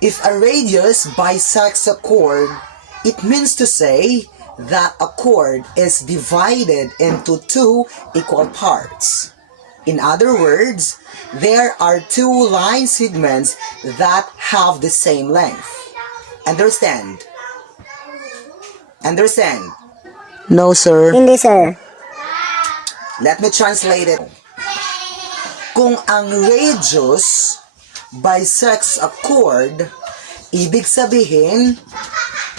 If a radius bisects a chord, it means to say that a chord is divided into two equal parts. In other words, there are two line segments that have the same length. Understand? Understand? No, sir. Hindi, sir. Let me translate it. Kung ang radius bisects a chord, ibig sabihin,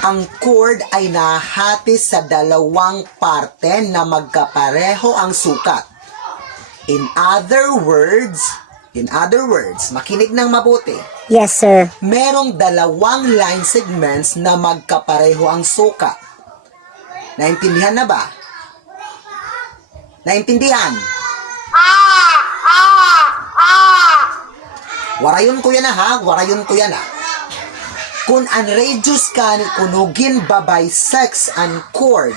ang chord ay nahati sa dalawang parte na magkapareho ang sukat. In other words, makinig ng mabuti. Yes, sir. Merong dalawang line segments na magkapareho ang sukat. Naintindihan na ba? Naintindihan? Warayon ko yan ha, warayon ko yan ha. Kung ang radius ka kunugin babay sex ang chord,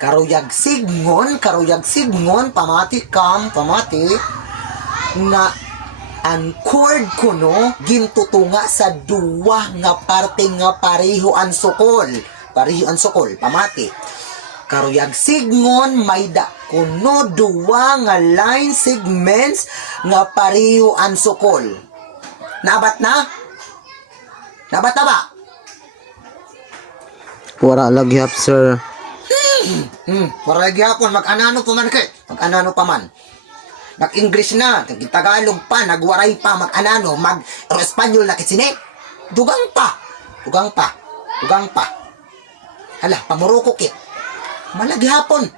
karuyag signon, pamati, nga ang chord kuno gintutunga sa duwa nga parte nga pareho ang sukol, pamati. Karuyag signon may da kuno duwa nga line segments nga pareho ang sukol. Nabat na? Nabat na ba? Wala lagi hap, sir. Wala lagi hapon, mag-anano pa man kay. Mag-anano pa man. Nag-English na, nag-Tagalog pa, nagwaray pa, mag-anano, mag-Espanyol na kitsine. Dugang pa. Hala, pamuroko kit. Malagi hapon.